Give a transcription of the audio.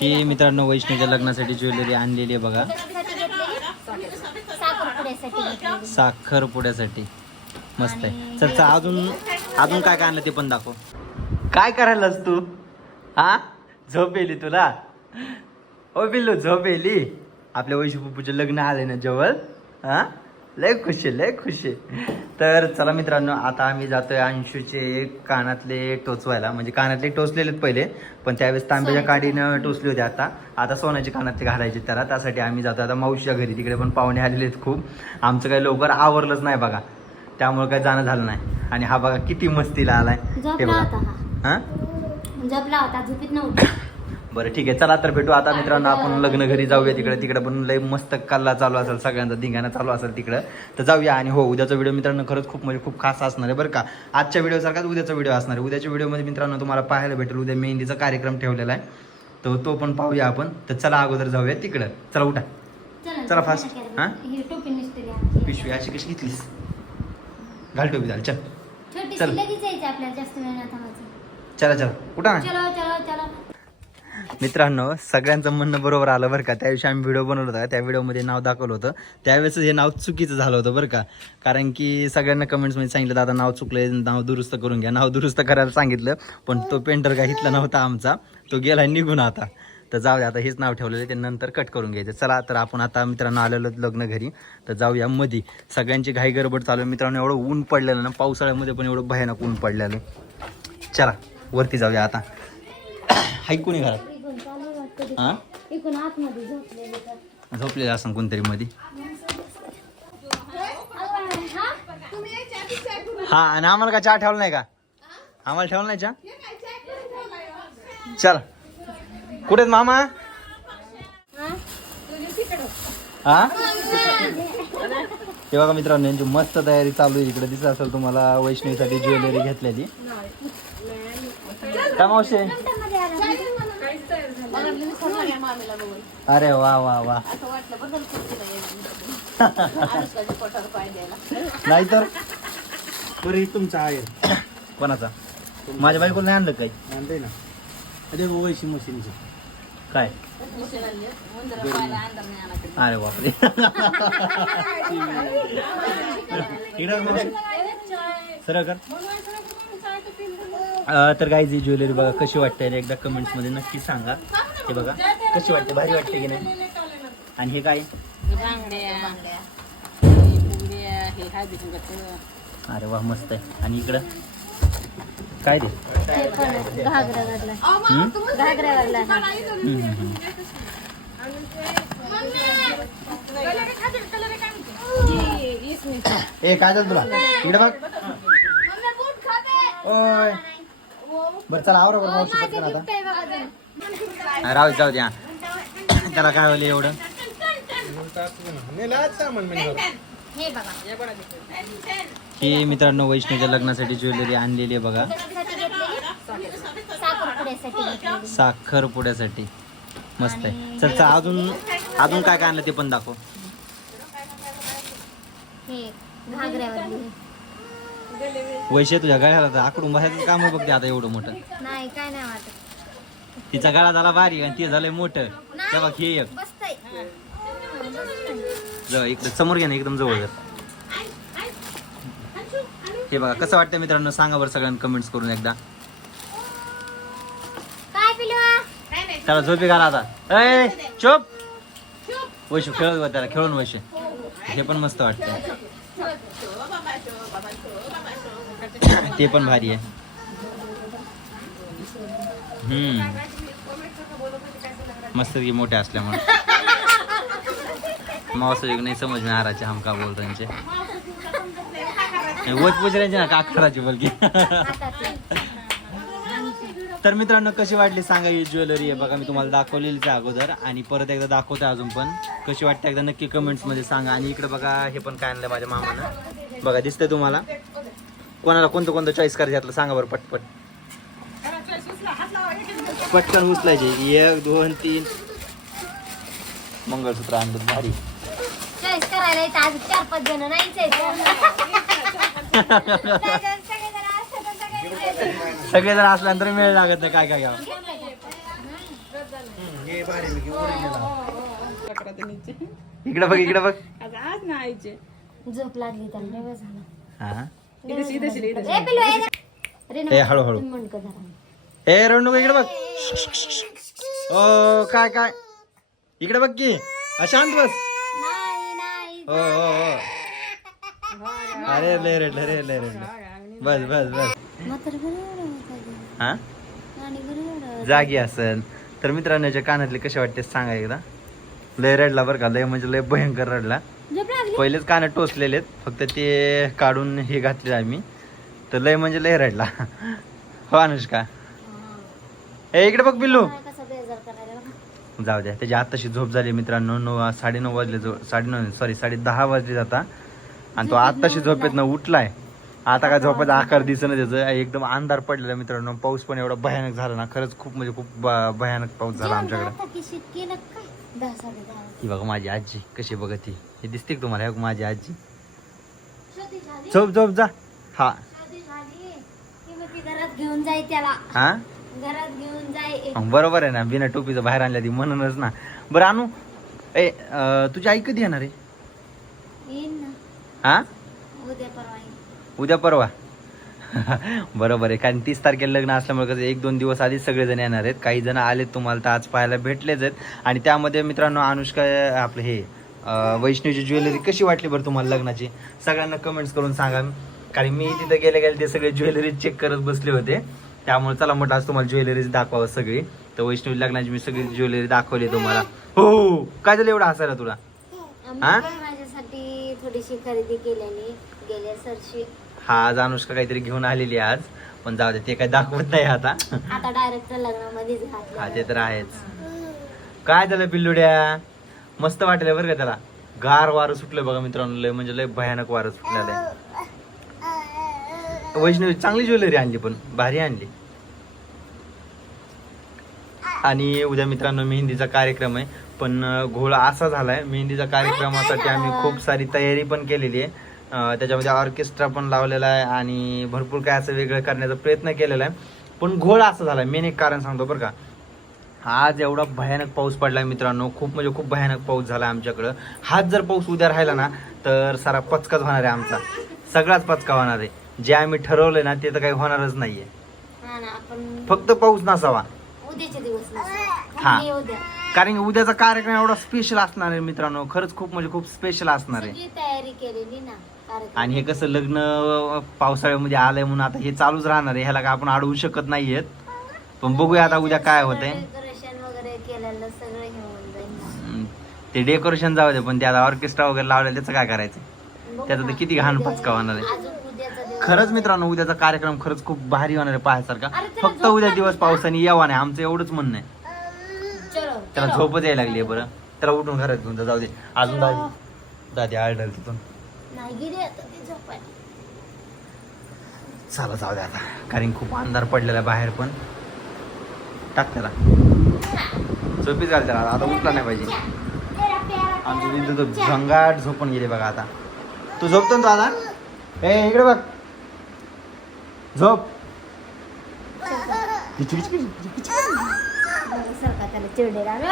ही मित्रांनो वैष्णवीच्या लग्नासाठी ज्वेलरी आणलेली आहे बघा. साखरपुड्यासाठी साखर पुड्यासाठी. मस्त आहे. चल चा अजून अजून काय काय आणलं ते पण दाखव. काय करायलास तू? हा? झोप येली तुला? ओ बिल्लू झोप येली? आपल्या वैशू पप्पूचे लग्न आले ना जवळ? हा? लय खुश लय खुश. तर चला मित्रांनो आता आम्ही जातोय अंशूचे कानातले टोचवायला. म्हणजे कानातले टोचलेलेत पहिले पण त्यावेळेस तांब्याच्या काडीनं टोचले होते आता. आता सोन्याचे कानातले घालायचे त्याला. त्यासाठी आम्ही जातो आता मावशीच्या घरी तिकडे पण पाहुणे आलेले आहेत खूप. आमचं काही लवकर आवरलंच नाही बघा. त्यामुळे काही जाणं झालं नाही. आणि हा बघा किती मस्तीला आलाय. झोपला बघा. हा. हा? झोपला होता झोपीत नव्हता. बरं ठीक आहे. चला तर भेटू. आता मित्रांनो आपण लग्न घरी जाऊया तिकडे. तिकडे पण लय मस्त कल्ला चालू असेल. सगळ्यांचा धिंगाणा चालू असेल तिकडं. तर जाऊया आणि हो उद्याचा व्हिडिओ मित्रांनो खरंच खूप म्हणजे खूप खास असणार आहे बरं का. आजच्या व्हिडिओ सारखाच उद्याचा व्हिडिओ असणार आहे. उद्याच्या व्हिडिओमध्ये मित्रांनो तुम्हाला पाहायला भेटेल. उद्या मेहंदीचा कार्यक्रम ठेवलेला आहे. तो तो पण पाहूया आपण. तर चला अगोदर जाऊया तिकडं. चला उठा. चला fast. हा? पिशवी अशी कशी घेतलीस? घाल टोपी झाल. चल. चल. चला चला. उठा ना. मित्रांनो सगळ्यांचं म्हणणं बरोबर आलं बरं का? त्या दिवशी आम्ही व्हिडिओ बनवला होता. त्या व्हिडिओमध्ये नाव दाखवलं होतं. त्यावेळेस हे नाव चुकीचं झालं होतं बरं का? कारण की सगळ्यांना कमेंट्समध्ये सांगितलं दादा नाव चुकलं नाव दुरुस्त करून घ्या. नाव दुरुस्त करायला सांगितलं पण तो पेंटर का इथला नव्हता आमचा. तो गेला निघून आता. तर जाऊ आता हेच नाव ठेवलेलं आहे, ते नंतर कट करून घ्यायचं. चला तर आपण आता मित्रांनो आलेलो लग्न घरी. तर जाऊया मधी. सगळ्यांची घाई गडबड चालू आहे. मित्रांनो एवढं ऊन पडलेलं ना पावसाळ्यामध्ये पण एवढं भयानक ऊन पडलेलं चला वरती जाऊया आता. हाय कोणी घरात इकून चालू आहे वाटतं. हां आतमध्ये झोपलेले तर झोपलेलं असं कोणतरी मध्ये हा? हा आणि आम्हाला का चहा ठेवला नाही का आम्हाला ठेवला नाही चहा चल कुठे आहेत मामा हा? हा हे बघा मित्रांनो यांची मस्त तयारी चालू आहे इकडे दिसत असेल तुम्हाला वैष्णवीसाठी ज्वेलरी घेतलेली काय मावशी मध्ये आला. अरे वा वा वा. नाही तर? बरं तुमचा आहे. कोणाचा? माझ्या बायकोला नाही आणलं काही. आणलंय ना. अरे वैशी मशीनचं. काय? अरे बापरे. इकडं. सरळ कर. तर काय जी ज्वेलरी बघा कशी वाटते एकदा कमेंट्समध्ये नक्की सांगा. हे बघा कशी वाटते? भारी वाटते की नाही? आणि हे काय? अरे वा मस्त आहे. आणि इकडं? काय ते? ते. ए काय झालं तुला? इकडे बघ. ओय. बरं चला आवरा बरं मावशी पटकन आता राहू दे, जाऊ द्या त्याला काय होईल एवढं? हे बघा. ही मित्रांनो वैष्णवीच्या लग्नासाठी ज्वेलरी आणलेली आहे बघा. साखरपुड्यासाठी घेतलेली. साखर पुड्यासाठी. मस्त आहे. चल चल अजून अजून काय काय आणलं ते पण दाखव. हे घागऱ्यावरली. वैशे तुझ्या गळ्याला तर आकडून बसायचं काम आहे बघते आता एवढं मोठं. नाही काय नाही वाटत. तिचा गळा झाला बारीक आणि ते झालंय मोठं. ते बघ हे एक. बसतंय जवळ इकडे समोर घ्या ना एकदम जवळ घ्या हे बघा कसं वाटतं मित्रांनो? सांगा बरं सगळ्यांना कमेंट्स करून एकदा. काय पिलवा त्याला झोपी घाला आता. ए चोप! वैशू खेळत बघ त्याला खेळून वैशू. हे पण मस्त वाटतं ते पण भारी आहे. हम्म. मस्त की मोठे असल्यामुळे. मावसा नाही समजणार आराचे हमका बोल त्यांचे वच पुजऱ्यांचे ना काकराची बोलकी? तर मित्रांनो कशी वाटली सांगा ही ज्वेलरी आहे बघा मी तुम्हाला दाखवलेलीच आहे अगोदर आणि परत एकदा दाखवते अजून पण. कशी वाटते एकदा नक्की कमेंट्समध्ये सांगा. आणि इकडे बघा हे पण काय आणलं माझ्या मामानं. बघा दिसतंय तुम्हाला. कोणाला कोणतं कोणतं चॉईस करायचं यातलं सांगा बरं पटपट. पटकन उचलायचे. एक दोन तीन. मंगळसूत्र आणलं भारी. चॉईस करायला इथं आज चार पाच जण नाहीच सगळे जर असल्यानंतर मेळ लागत नाही. काय काय घ्यावं हे इकडे बघ इकडे बघ. आज ना आईचे झोप लागली वेळ झाला. हा. ए, हळूहळू. ए रणू इकडे बघ ओ काय काय इकडे बघ की हा, शांत बस नाही नाही हो हो हो अरे लय रेडलं रे लय रेडलं बस बस बस. हा. जागी असन तर मित्रांनो याच्या कानातले कसे वाटते सांगा एकदा लय रडला बरं का लय म्हणजे लय भयंकर रडला पहिलेच कान टोचलेले आहेत फक्त ते काढून हे घातले आम्ही तर लय म्हणजे लय रडला. हो अनुष्का. ए इकडे बघ बघा. जाऊ द्या त्याची आत्ताशी झोप झाली मित्रांनो. नऊ साडेनऊ वाजले जो साडेनऊ सॉरी साडे दहा वाजले जाता आणि तो आत्ताशी झोपेत न उठलाय. आता काय झोपायचा आकार दिसणं त्याचं. एकदम अंधार पडलेला मित्रांनो. पाऊस पण एवढा भयानक झाला ना. खरंच खूप म्हणजे खूप भयानक पाऊस झाला आमच्याकडे. दहा साडे दहा. ही बघा माझी आजी कशी बघत हे दिसते का तुम्हाला? हे बघ माझी आजी. झाली. झोप झोप जा. हा. शोधी झाली. की मग ती घरात घेऊन त्याला. हा? घरात घेऊन जाय. एक मग बरोबर आहे ना बिना टोपीचं बाहेर आणल्या ती म्हणूनच ना. बरं आणू ए अं, तुझी आई कधी येणार आहे? येईन ना. हा? उद्या परवा येईन. उद्या परवा? बरोबर आहे. कारण तीस तारखेला लग्न असल्यामुळे कसं एक दोन दिवस आधीच सगळेजण येणार आहेत. काही जण आलेत तुम्हाला तर आज पाहायला भेटलेच आहेत. आणि त्यामध्ये मित्रांनो अनुष्का आपलं हे वैष्णवीची ज्वेलरी कशी वाटली बरं तुम्हाला लग्नाची? सगळ्यांना कमेंट्स करून सांगा. कारण मी तिथे गेले गेले ते सगळे ज्वेलरी चेक करत बसले होते. त्यामुळे चला म्हटलं आज तुम्हाला ज्वेलरीज दाखवावं सगळी. तर वैष्णवी लग्नाची मी सगळी ज्वेलरी दाखवली तुम्हाला. हो, हो हो काय झालं एवढं हसायला तुला? हा? माझ्यासाठी थोडीशी खरेदी केल्याने गेल्या सरशी हा आज अनुष्का काहीतरी घेऊन आलेली आहे आज. पण जाऊ दे ते काही दाखवत नाही आता. आता डायरेक्ट लग्नामध्येच हा ते तर आहेच. काय झालं पिल्लुड्या? मस्त वाटलं बरं का त्याला. गार वारं सुटलं बघा मित्रांनो लय म्हणजे लय भयानक वारं सुटलेलं आहे. वैष्णवी चांगली ज्वेलरी आणली पण भारी आणली. आणि उद्या मित्रांनो मेहंदीचा कार्यक्रम आहे पण घोळ असा झालाय मेहंदीच्या कार्यक्रमासाठी आम्ही खूप सारी तयारी पण केलेली आहे. त्याच्यामध्ये ऑर्केस्ट्रा पण लावलेला आहे आणि भरपूर काय असं वेगळं करण्याचा प्रयत्न केलेला आहे. पण घोळ असा झालाय मेन एक कारण सांगतो बरं का. आज एवढा भयानक पाऊस पडलाय मित्रांनो खूप म्हणजे खूप भयानक पाऊस झाला आमच्याकडं. हाच जर पाऊस उद्या राहिला ना तर सारा पचकाच होणार आहे आमचा. सगळाच पचका होणार आहे. जे आम्ही ठरवलंय ना ते तर काही होणारच नाहीये. फक्त पाऊस नसावा. हा. कारण की उद्याचा कार्यक्रम एवढा स्पेशल असणार आहे मित्रांनो. खरंच खूप म्हणजे खूप स्पेशल असणार आहे. सगळी तयारी केलेली ना कार्यक्रम. आणि हे कसं लग्न पावसाळ्यामध्ये आलंय म्हणून आता हे चालूच राहणार आहे. ह्याला काय आपण अडवू शकत नाहीयेत. पण बघूया आता उद्या काय होतंय. डेकोरेशन वगैरे केलेलं सगळं घेऊन जाईल हम्म. ते डेकोरेशन जाऊ दे पण ते आता ऑर्केस्ट्रा वगैरे लावलेलं त्याचं काय करायचं? बघू त्याचं तर ना. किती घाण पचका होणार आहे. अजून उद्याचा दिवस. खरंच मित्रांनो उद्याचा कार्यक्रम खरंच खूप भारी होणार आहे अरे त्याला फक्त झोप उद्या लागली दिवस? पावसाने यावा नाही आमचं एवढंच म्हणणं आहे. चलो त्याला चलो. झोपच यायला लागली बरं. त्याला उठून घरात घेऊन जा, जाऊ दे. अजून दादी दादी आळडल तिथून. नाही गेली आता ती झोपायला. चला जाऊ दे आता. कारण खूप अंधार पडलेला आहे बाहेर पण. टाक त्याला. झोपीच घाल त्याला. आता उठला नाही पाहिजे. तेरा प्यारा आमचं तिथं तो झंगाट झोपून गेले बघा आता. तू झोपतो ना तो आता? ए इकडे बघ. झोप. चिरडे കളിച്ചു വിടലാണ്